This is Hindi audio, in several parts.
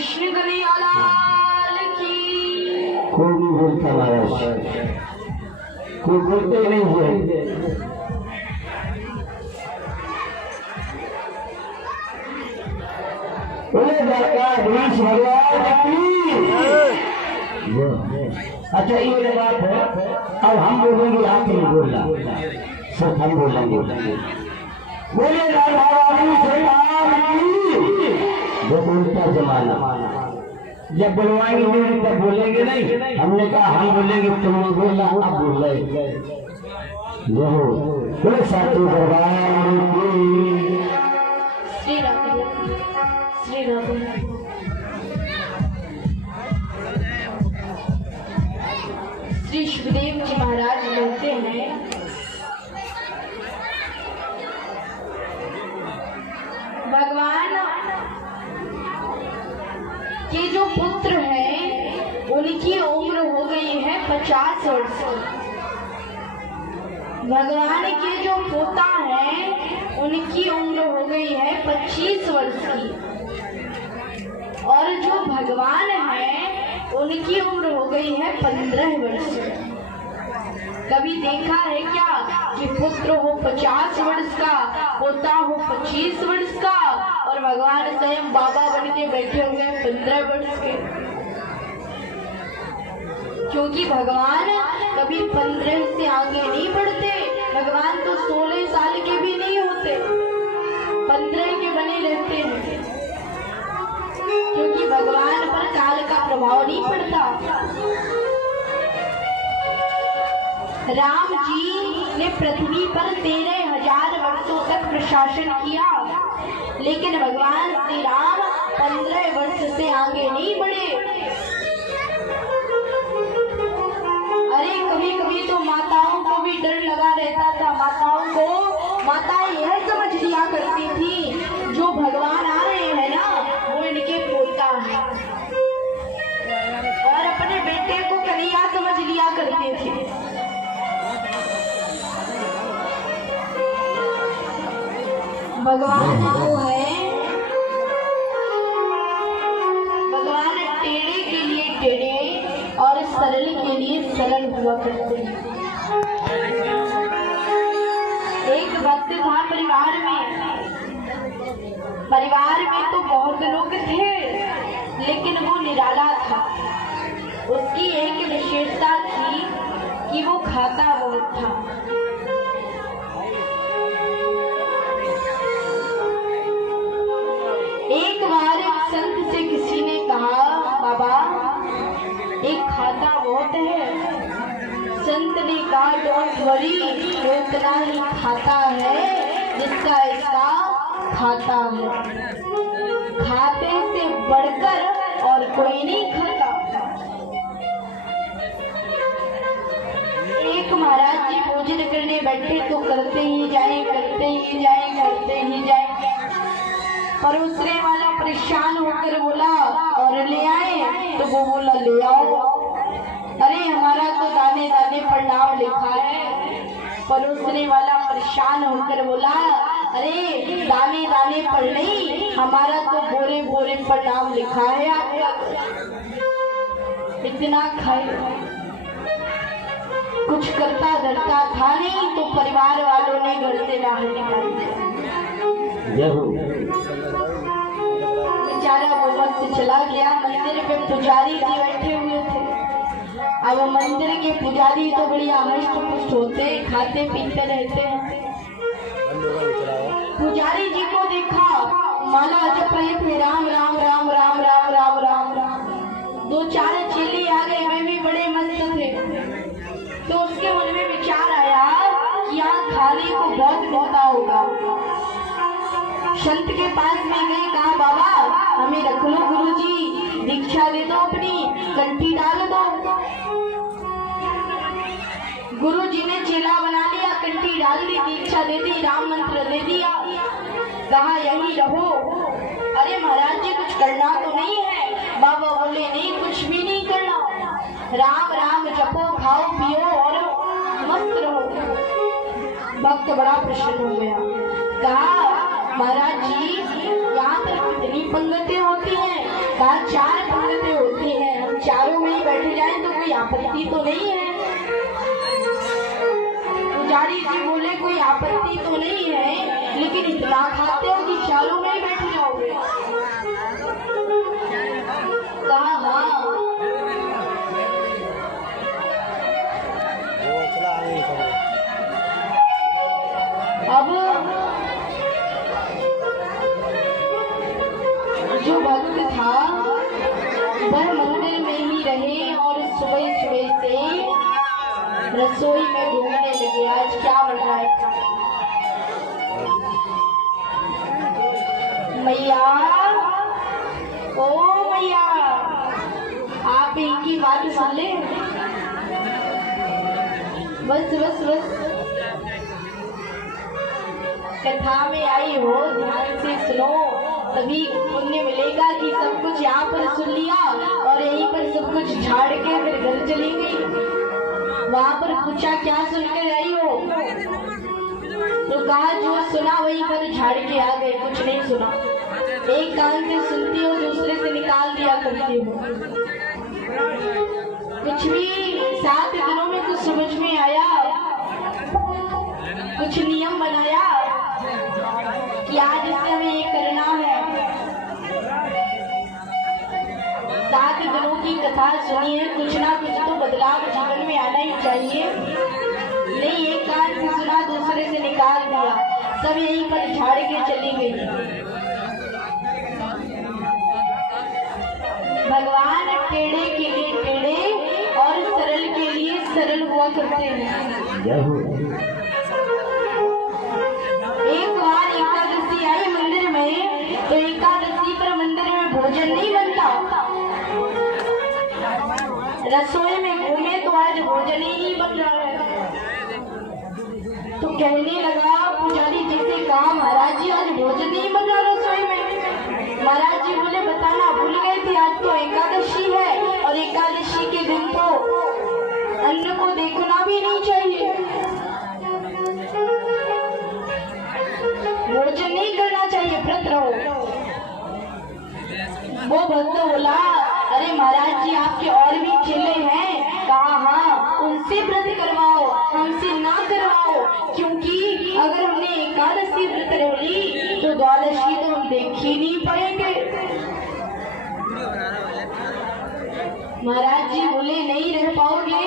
कृष्ण कन्हैया लाल की। कोई नहीं बोलता महाराज, कोई बोलते नहीं है। बोले गणेश भगवान की। अच्छा ये बात है, अब हम बोलेंगे, आप नहीं बोलना, सिर्फ हम बोलेंगे। बोले राधा रानी सरकार की। वो बोलता जमाना, जब बुलवाएंगे तब बोलेंगे नहीं। हमने कहा हम बोलेंगे, तुमने बोला, अब बोल रहे। जो बोले साथी भगवान की। श्री राम श्री राम। श्री सुखदेव जी महाराज बोलते हैं, भगवान के जो पुत्र हैं उनकी उम्र हो गई है 50 वर्ष। भगवान के जो पोता हैं उनकी उम्र हो गई है 25 वर्ष की। और जो भगवान हैं उनकी उम्र हो गई है 15 वर्ष। कभी देखा है क्या कि पुत्र हो 50 वर्ष का, पोता हो 25 वर्ष का, और भगवान स्वयं बाबा बन के बैठे हुए 15 वर्ष के? क्योंकि भगवान कभी 15 से आगे नहीं बढ़ते। भगवान तो 16 साल के भी नहीं होते, 15 के बने रहते हैं। क्योंकि भगवान पर काल का प्रभाव नहीं पड़ता। राम जी ने पृथ्वी पर 13,000 वर्षों तक प्रशासन किया, लेकिन भगवान श्री राम 15 वर्ष से आगे नहीं बढ़े। अरे कभी कभी तो माताओं को भी डर लगा रहता था। माताएं यह समझ लिया करती थी जो भगवान आ रहे हैं ना वो इनके पोता है, और अपने बेटे को कन्हैया समझ लिया करते थे। भगवान वो है, भगवान टेढ़े के लिए टेढ़े और सरल के लिए सरल हुआ करते हैं। एक वक्त था परिवार में तो बहुत लोग थे, लेकिन वो निराला था। उसकी एक विशेषता थी कि वो खाता बहुत था। एक बार एक संत से किसी ने कहा, बाबा एक खाता बहुत है। संत ने कहा, डोंट वरी, वो इतना ही खाता है जिसका इसका खाता है। खाते से बढ़कर और कोई नहीं खाता। एक महाराज जी भोजन करने बैठे तो करते ही जाए, करते ही जाए, करते ही जाए। परोसने वाला परेशान होकर बोला, और ले आए? तो वो बोला, ले आओ। अरे हमारा तो दाने दाने पर नाम लिखा है। परोसने वाला परेशान होकर बोला, अरे दाने दाने पर नहीं, हमारा तो बोरे बोरे पर नाम लिखा है आपका। इतना खाए, कुछ करता धरता था नहीं, तो परिवार वालों ने घर से बाहर निकाल दिया। बेचारा वो वक्त चला गया। मंदिर पे पुजारी जी बैठे हुए थे। अब मंदिर के पुजारी तो बढ़िया हष्ट पुष्ट होते, खाते पीते रहते हैं। पुजारी जी को देखा, माला जप रहे थे, राम राम राम राम राम राम राम राम। 2-4 चेले आ गए, वे भी बड़े मस्त थे। तो उसके मन में विचार आया कि यहाँ खाने को बहुत मिलता होगा। संत के पास में गए, कहा, बाबा हमें रख लो, गुरुजी दीक्षा दे दो, अपनी कंठी डाल दो। गुरुजी ने चेला बना लिया, कंठी डाल दी, दीक्षा दे दी, राम मंत्र दे दिया। कहा यही रहो। अरे महाराज जी कुछ करना तो नहीं है? बाबा बोले, नहीं कुछ भी नहीं करना, राम राम जपो, खाओ पियो और मस्त रहो। भक्त बड़ा प्रसन्न हो गया। कहा, महाराज जी यहाँ पर कितनी पंगतें होती हैं, कहा 4 पंगतें होती हैं, हम चारों में ही बैठ जाएं तो कोई आपत्ति तो नहीं है। पुजारी जी बोले कोई आपत्ति तो नहीं है, लेकिन इतना खाते हो कि चारों में ही बैठ जाओगे। कहा हाँ। अब जो भक्त था वह मंदिर में ही रहे और सुबह सुबह से रसोई में घूमने लगे। आज क्या बन रहा है? मैया, ओ मैया, आप इनकी बात सुन ले। बस बस बस, कथा में आई हो, ध्यान से सुनो, तभी पुण्य मिलेगा कि सब कुछ यहाँ पर सुन लिया और यहीं पर सब कुछ झाड़ के फिर घर चली गई। वहाँ पर पूछा क्या सुन कर आई हो, तो कहा जो सुना वहीं पर झाड़ के आ गए, कुछ नहीं सुना। एक कान से सुनती हो, दूसरे से निकाल दिया करती हो। कुछ भी 7 दिनों में कुछ समझ में आया, कुछ नियम बनाया कि आज इससे हमें ये करना है। 7 दिनों की कथा सुनी है, कुछ ना कुछ तो बदलाव जीवन में आना ही चाहिए। नहीं, एक कान से सुना, दूसरे से निकाल दिया, सब यहीं पर झाड़ के चली गई। भगवान टेढ़े के लिए टेढ़े और सरल के लिए सरल हुआ करते हैं। एक बार एकादशी आई मंदिर में, तो एकादशी पर मंदिर में भोजन नहीं बनता। रसोई में घूमे तो आज भोजन ही नहीं बन रहा है। तो कहने लगा पुजारी जी से, कहा महाराज जी आज भोजन नहीं बन रहा रसोई में। महाराज जी बोले बताना भूल गए थे, आज तो एकादशी है और एकादशी के दिन तो अन्न को देखना भी नहीं चाहिए, भोजन नहीं करना चाहिए, व्रत रहो। वो भक्त बोला अरे महाराज जी आपके और भी चेले हैं। कहा हाँ, उनसे व्रत करवाओ, हमसे ना करवाओ, क्योंकि अगर हमने एकादशी व्रत रह ली तो द्वादशी तो हम देख ही नहीं पाएंगे। महाराज जी बोले नहीं रह पाओगे।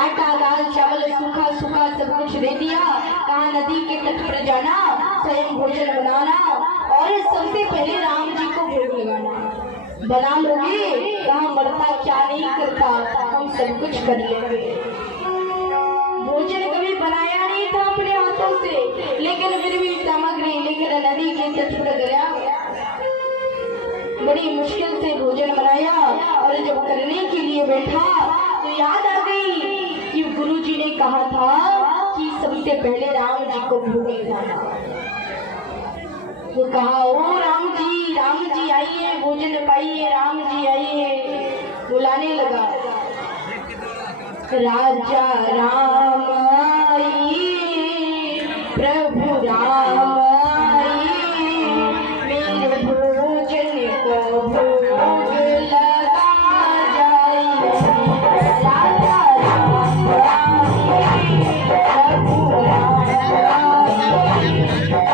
आटा दाल चावल सूखा सूखा सब कुछ दे दिया। कहा नदी के तट पर जाना, स्वयं भोजन बनाना और सबसे पहले राम जी को भोग लगाना। बना लोगे? कहा मरता क्या नहीं करता, हम सब कुछ कर लेंगे। भोजन कभी बनाया नहीं था अपने हाथों से, लेकिन फिर भी सामग्री लेकर नदी के तट पर गया, बड़ी मुश्किल से भोजन बनाया और जब करने के लिए बैठा तो याद आ गई कि गुरु जी ने कहा था कि सबसे पहले राम जी को भोग लगाना। तो कहा ओ राम जी आइए, भोजन पाइए, राम जी आइए। बुलाने लगा, राजा राम आइए, प्रभु राम आइए, मेरे भोजन को भोग लगा जाइए। राजा राम आइए, प्रभु राम आइए, मेरे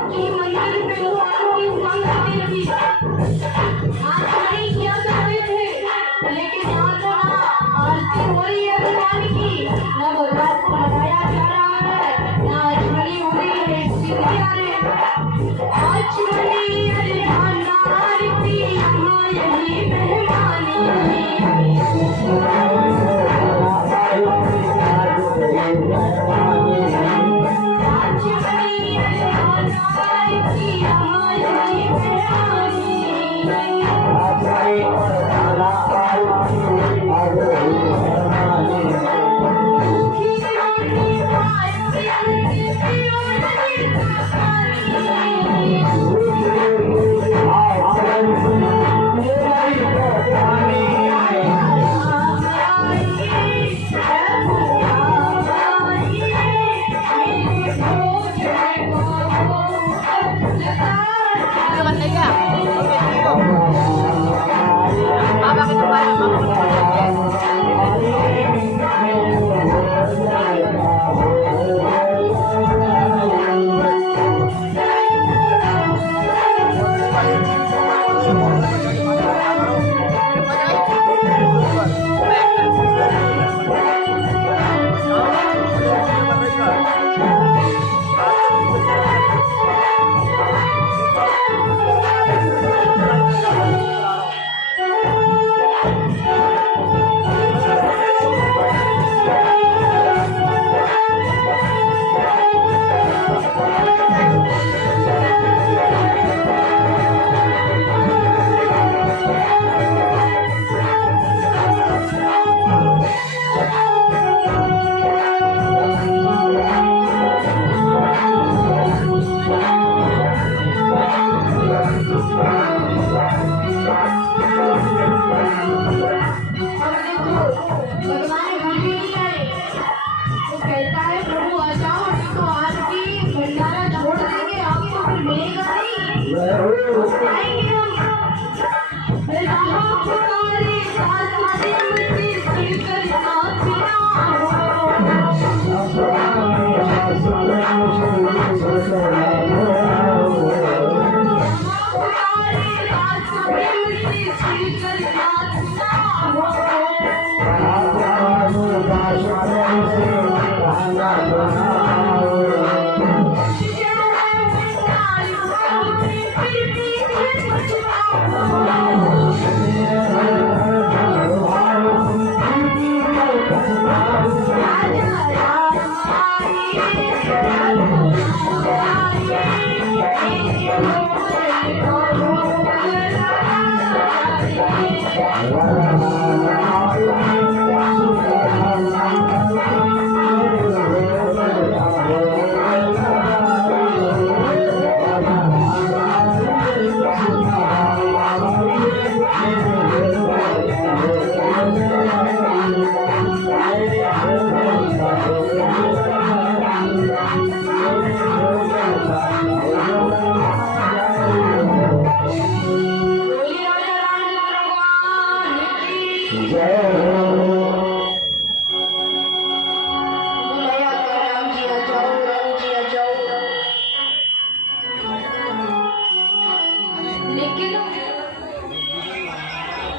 कि मंदिर में भगवान की संगति थी। आज नहीं किया करते थे, लेकिन यहाँ तो ना आरती हो रही है भगवान की, ना भगवान को लगाया जा रहा है, ना आचमनी हो रही है, इसकी नहीं आ रही है। आचमनी आरती यहाँ यही मेहमानी।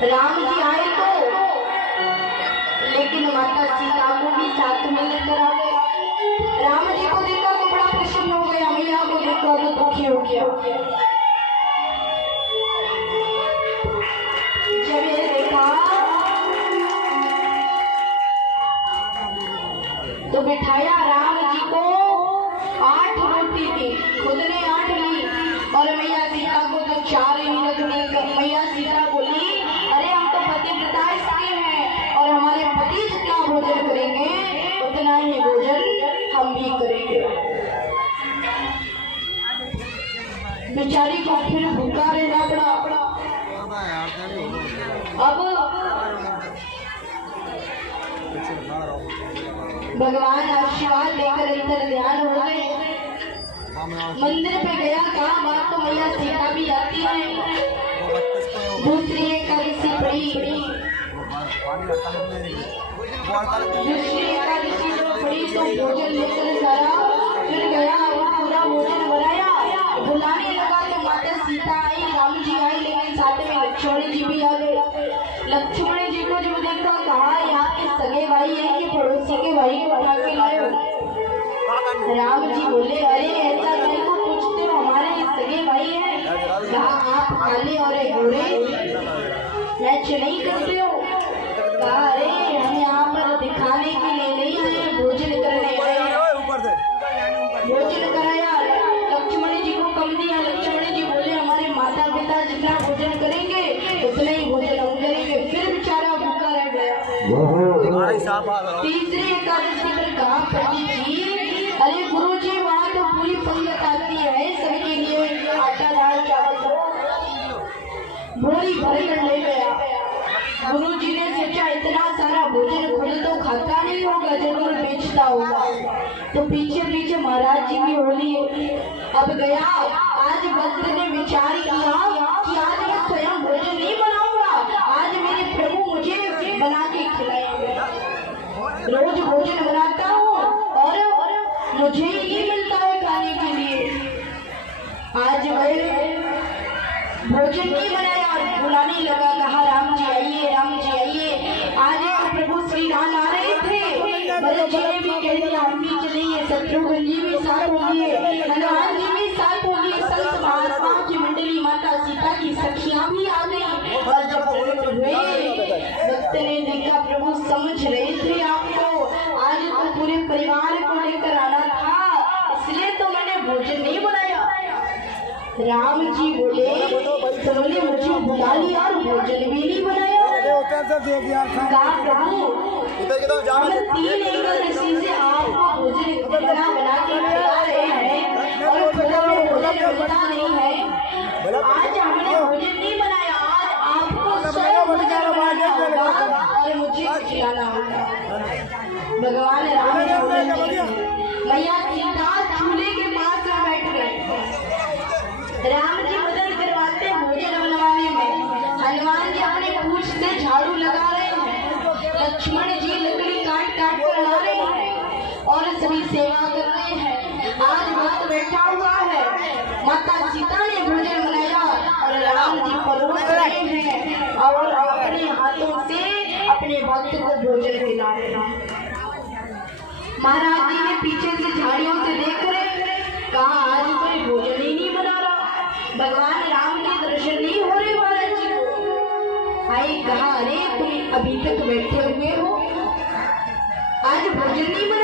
राम जी आए तो, लेकिन माता सीता को भी साथ में लेकर आ गए। राम जी को देखा तो बड़ा प्रसन्न हो गया, मैया को देखा तो दुखी हो गया। जब ये देखा तो बिठाया राम जी को, 8 रोटी थी, खुद ने 8 ली और मैया सीता को तो 4 ही रखने। मैया सीता बोली, अरे हम तो पतिव्रता इसके हैं और हमारे पति जितना भोजन करेंगे उतना ही भोजन हम भी करेंगे। बेचारी को फिर भूखा रहना पड़ा। अब भगवान आशीर्वाद लेकर इधर ध्यान हो गए। मंदिर पे गया, कहा बात तो मैया सीता भी आती है। दूसरी एकादशी पड़ी, तो भोजन लेकर सारा फिर गया, पूरा भोजन बनाया राम जी बोले अरे ऐसा मेरे को पूछते हो, हमारे सगे भाई हैं, कहा आप काले और गोरे मैच नहीं करते हो? कहा अरे हम यहाँ पर दिखाने के लिए नहीं आए, भोजन करने आए। भोजन कराया, लक्ष्मण जी को कम दिया। लक्ष्मण जी बोले हमारे माता पिता जितना भोजन करेंगे उतना ही भोजन हम करेंगे। फिर बेचारा भूखा रह गया। तीसरी एकादशी पर कहा पंडित जी अरे गुरु जी वहाँ तो पूरी पंगत आती है, सबके लिए आटा दाल चावल बोरी भर कर ले गया। गुरु जी ने सोचा इतना सारा भोजन खुद तो खाता नहीं होगा, जरूर बेचता होगा। तो पीछे पीछे महाराज जी की होली अब गया। आज भक्त ने विचार किया कि आज मैं स्वयं भोजन नहीं बनाऊंगा, आज मेरे प्रभु मुझे बना के खिलाएंगे। रोज भोजन बनाता हूँ और मुझे ही मिलता है खाने के लिए। आज मैं भोजन नहीं बनाया और बुलाने लगा। कहा राम जी आइए, राम जी आइए। आज तो प्रभु श्री राम आ रहे थे। भरत जी ने भी कह दिया हम भी चलेंगे, शत्रुघ्न जी भी साथ होंगे, हनुमान जी भी साथ होंगे, संत महात्माओं की मंडली, माता सीता की सखियां भी आ गई। और जब भक्त ने देखा प्रभु समझ रहे थे आपको, आज तो पूरे परिवार को लेकर आना था, इसलिए तो मैंने भोजन नहीं बनाया। राम जी बोले तुमने मुझे बुला लिया और भोजन भी नहीं बनाया। कहा प्रभु हम 3 एकादशी से आपको भोजन बना के खिला रहे हैं और खुद में भोजन मिलता नहीं है। आज हमने भोजन नहीं बनाया, आज आपको स्वयं भोजन बनाना होगा और मुझे खिलाना होगा। भगवान राम जी बोले मैया सीता चूल्हे के पास में बैठ गए। राम जी मदद करवाते भोजन बनवाने में। हनुमान जी अपने पूंछ से झाड़ू लगा रहे हैं। लक्ष्मण जी लकड़ी काट काट कर ला रहे हैं और सभी सेवा कर रहे हैं। आज भक्त बैठा हुआ है, माता सीता ने भोजन बनाया और राम जी परोस रहे हैं और अपने हाथों से अपने भक्त को भोजन खिला रहे हैं। महाराज जी ने पीछे से झाड़ियों से देख रहे, कहा आज कोई भोजन ही नहीं बना रहा, भगवान राम के दर्शन नहीं हो रहे महाराज जी को। आई कहा अरे तुम अभी तक बैठे हुए हो, आज भोजन नहीं बना